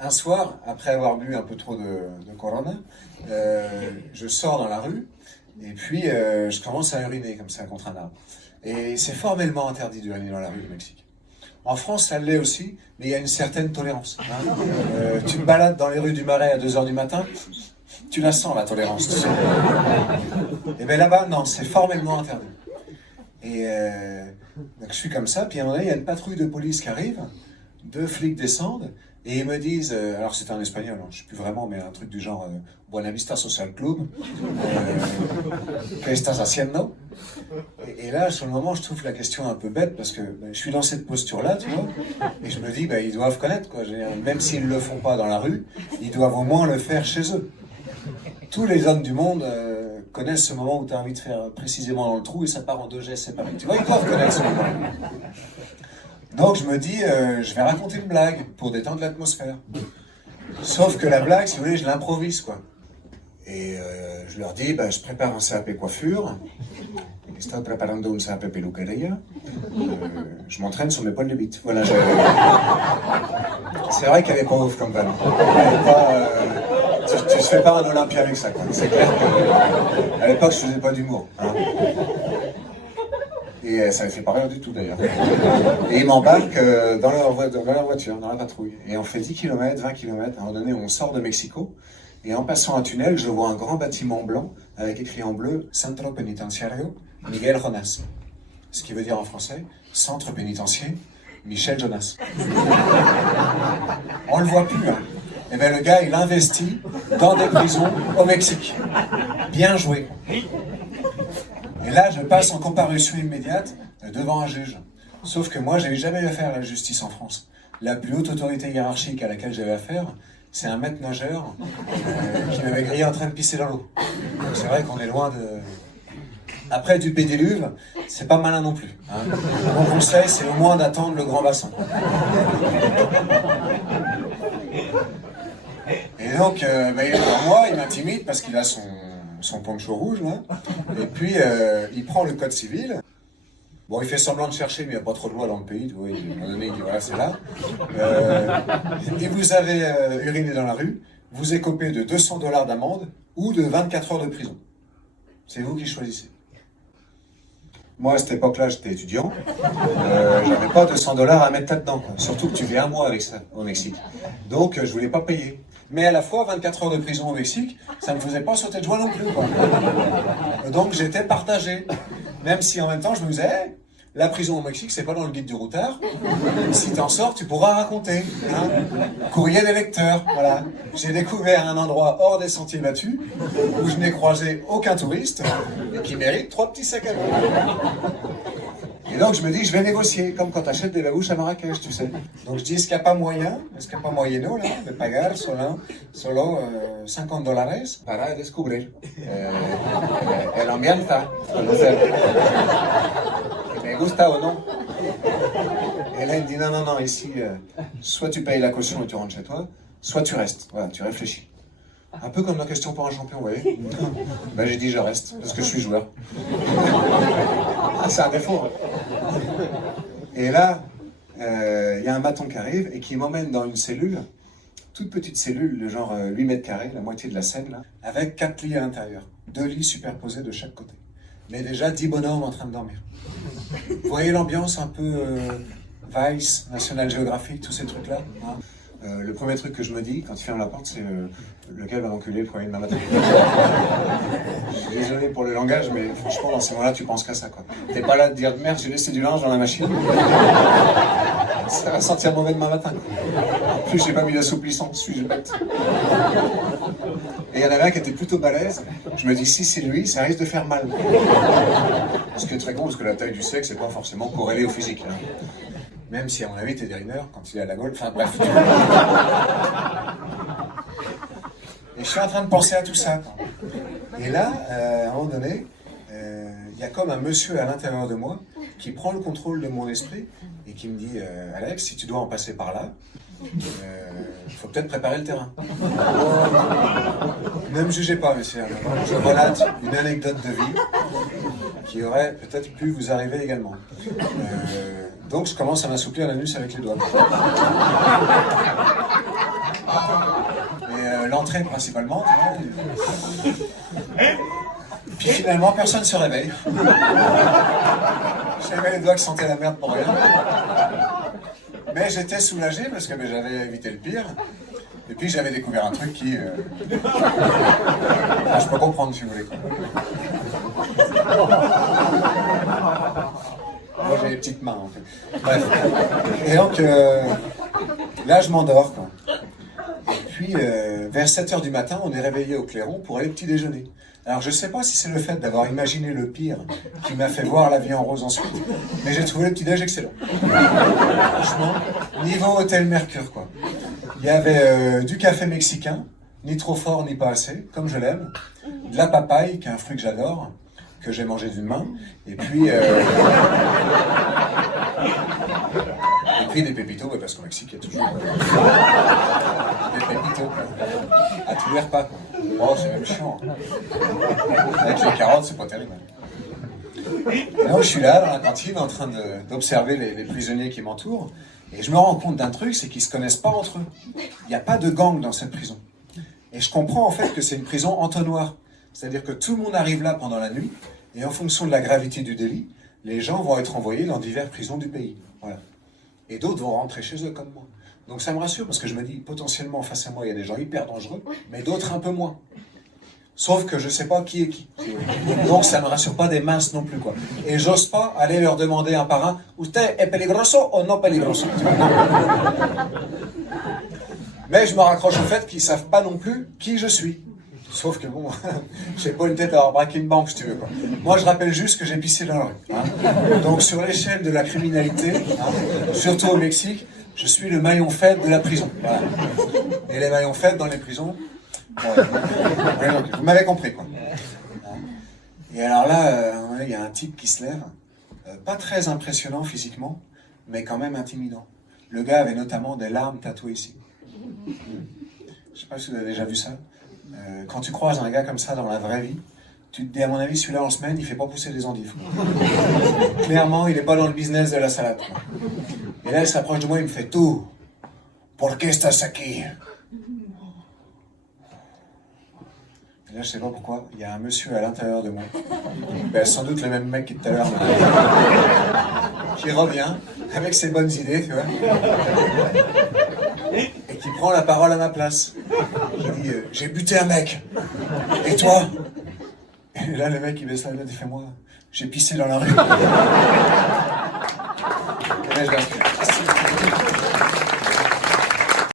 un soir, après avoir bu un peu trop de Corona, je sors dans la rue et puis je commence à uriner comme ça contre un arbre. Et c'est formellement interdit d'uriner dans la rue du Mexique. En France, ça l'est aussi, mais il y a une certaine tolérance. Hein. Tu te balades dans les rues du Marais à 2h du matin, tu la sens la tolérance. Tu sais. Et bien là-bas, non, c'est formellement interdit. Et donc je suis comme ça, puis à un moment donné, il y a une patrouille de police qui arrive, 2 flics descendent, et ils me disent, alors c'était en espagnol, hein, je ne sais plus vraiment, mais un truc du genre Buena Vista Social Club, ¿Qué estás haciendo? Et là, sur le moment, je trouve la question un peu bête, parce que je suis dans cette posture-là, tu vois, et je me dis, ils doivent connaître, quoi. Même s'ils ne le font pas dans la rue, ils doivent au moins le faire chez eux. Tous les hommes du monde connaissent ce moment où tu as envie de faire précisément dans le trou et ça part en 2 gestes séparés. Tu vois, ils doivent connaître ce moment. Donc je me dis, je vais raconter une blague pour détendre l'atmosphère. Sauf que la blague, si vous voulez, je l'improvise, quoi. Et je leur dis, je prépare un CAP coiffure. Estoy preparando un CAP peluquería. Je m'entraîne sur mes poils de bite. Voilà, c'est vrai qu'elle est pas ouf comme balle. Tu ne fais pas un Olympia avec ça, quoi. C'est clair qu'à l'époque, je faisais pas d'humour. Hein. Et ça ne fait pas rire du tout, d'ailleurs. Et ils m'embarquent dans leur voiture, dans la patrouille. Et on fait 10 km, 20 km. À un moment donné, on sort de Mexico. Et en passant un tunnel, je vois un grand bâtiment blanc avec écrit en bleu « Centro Penitenciario Miguel Jonas ». Ce qui veut dire en français « Centre pénitentiaire Michel Jonas ». On ne le voit plus, hein. Eh bien, le gars, il investit dans des prisons au Mexique. Bien joué. Et là, je passe en comparution immédiate devant un juge. Sauf que moi, je n'avais jamais eu affaire à la justice en France. La plus haute autorité hiérarchique à laquelle j'avais affaire, c'est un maître nageur qui m'avait grillé en train de pisser dans l'eau. Donc c'est vrai qu'on est loin de... Après, du pédiluve, c'est pas malin non plus. Hein. Mon conseil, c'est au moins d'attendre le grand bassin. Et donc, il est devant moi, il m'intimide parce qu'il a son poncho rouge, là. Et puis, il prend le code civil. Bon, il fait semblant de chercher, mais il n'y a pas trop de loi dans le pays. Tu vois, à un moment donné, il dit, voilà, c'est là. Et vous avez uriné dans la rue, vous écopez de $200 d'amende ou de 24 heures de prison. C'est vous qui choisissez. Moi, à cette époque-là, j'étais étudiant. J'avais pas $200 à mettre là-dedans, quoi. Surtout que tu vis un mois avec ça au Mexique. Donc, je voulais pas payer. Mais à la fois, 24 heures de prison au Mexique, ça me faisait pas sauter de joie non plus, quoi. Donc, j'étais partagé. Même si en même temps, je me disais, hey, la prison au Mexique, c'est pas dans le guide du routard. Si t'en sors, tu pourras raconter. Hein. Courrier des lecteurs, voilà. J'ai découvert un endroit hors des sentiers battus, où je n'ai croisé aucun touriste, et qui mérite 3 petits sacs à dos. Et donc je me dis, je vais négocier, comme quand tu achètes des babouches à Marrakech, tu sais. Donc je dis, est-ce qu'il n'y a pas moyen, est-ce qu'il n'y a pas moyeno, là, de pagar solo $50 para descubrir el ambiente, me gusta ou non. Et là il me dit, non, ici, soit tu payes la caution et tu rentres chez toi, soit tu restes, voilà, tu réfléchis. Un peu comme la question pour un champion, vous voyez. J'ai dit je reste, parce que je suis joueur. C'est un défaut. Et là, il y a un bâton qui arrive et qui m'emmène dans une cellule, toute petite cellule de genre 8 mètres carrés, la moitié de la scène, là, avec 4 lits à l'intérieur. 2 lits superposés de chaque côté. Mais déjà 10 bonhommes en train de dormir. Vous voyez l'ambiance un peu Vice, National Geographic, tous ces trucs-là, hein. Le premier truc que je me dis quand il ferme la porte, c'est lequel va m'enculer le premier de ma matin. Je suis désolé pour le langage, mais franchement, dans ces moments-là, tu penses qu'à ça, quoi. T'es pas là de dire merde, j'ai laissé du linge dans la machine. Ça va sentir mauvais demain matin. En plus, j'ai pas mis d'assouplissant, suis-je bête. Et il y en avait un qui était plutôt balèze. Je me dis, si c'est lui, ça risque de faire mal. Ce qui est très con, parce que la taille du sexe n'est pas forcément corrélée au physique. Hein. Même si, à mon avis, Teddy Riner, quand il est à la Gaule, enfin bref. Et je suis en train de penser à tout ça. Et là, à un moment donné, il y a comme un monsieur à l'intérieur de moi qui prend le contrôle de mon esprit et qui me dit « Alex, si tu dois en passer par là, il faut peut-être préparer le terrain. » Ne me jugez pas, messieurs. Je relate une anecdote de vie qui aurait peut-être pu vous arriver également. Donc je commence à m'assouplir l'anus avec les doigts. rentrer principalement. Tu vois. Puis finalement, personne ne se réveille. J'avais les doigts qui sentaient la merde pour rien. Mais j'étais soulagé parce que j'avais évité le pire. Et puis j'avais découvert un truc qui... je peux comprendre si vous voulez. Moi j'ai les petites mains en fait. Bref. Et donc là je m'endors quoi. Et puis vers 7h du matin on est réveillé au clairon pour aller petit déjeuner. Alors je sais pas si c'est le fait d'avoir imaginé le pire qui m'a fait voir la vie en rose ensuite, mais j'ai trouvé le petit déj excellent. Franchement, niveau hôtel Mercure quoi. Il y avait du café mexicain, ni trop fort ni pas assez, comme je l'aime, de la papaye, qui est un fruit que j'adore, que j'ai mangé d'une main, et puis des pépitos, parce qu'au Mexique, il y a toujours des pépitos, à tous les repas. Quoi. Oh, c'est même chiant. Avec les carottes, c'est pas terrible. Là, je suis là, dans la cantine, en train d'observer les prisonniers qui m'entourent, et je me rends compte d'un truc, c'est qu'ils se connaissent pas entre eux. Il n'y a pas de gang dans cette prison. Et je comprends en fait que c'est une prison entonnoir. C'est-à-dire que tout le monde arrive là pendant la nuit, et en fonction de la gravité du délit, les gens vont être envoyés dans diverses prisons du pays. Voilà. Et d'autres vont rentrer chez eux comme moi. Donc ça me rassure parce que je me dis, potentiellement face à moi, il y a des gens hyper dangereux, mais d'autres un peu moins. Sauf que je sais pas qui est qui. Donc ça ne me rassure pas des minces non plus, quoi. Et j'ose pas aller leur demander un par un, usted est peligroso ou non peligroso? Mais je me raccroche au fait qu'ils savent pas non plus qui je suis. Sauf que bon, j'ai pas une tête à avoir braqué une banque, si tu veux, quoi. Moi, je rappelle juste que j'ai pissé dans la rue. Hein. Donc, sur l'échelle de la criminalité, hein, surtout au Mexique, je suis le maillon faible de la prison. Voilà. Et les maillons faibles dans les prisons, vous m'avez compris, quoi. Et alors là, il y a un type qui se lève, pas très impressionnant physiquement, mais quand même intimidant. Le gars avait notamment des larmes tatouées ici. Je sais pas si vous avez déjà vu ça. Quand tu croises un gars comme ça dans la vraie vie, tu te dis, à mon avis, celui-là en semaine, il fait pas pousser des endives. Clairement, il est pas dans le business de la salade. Et là, il s'approche de moi, il me fait, tout. ¿Por qué estás aquí? Et là, je sais pas pourquoi, il y a un monsieur à l'intérieur de moi, ben, sans doute le même mec qui tout à l'heure, qui revient avec ses bonnes idées, tu vois, et qui prend la parole à ma place. Qui dit, j'ai buté un mec, et toi? Et là, le mec, il baisse la tête, il fait, moi, j'ai pissé dans la rue. Et là, je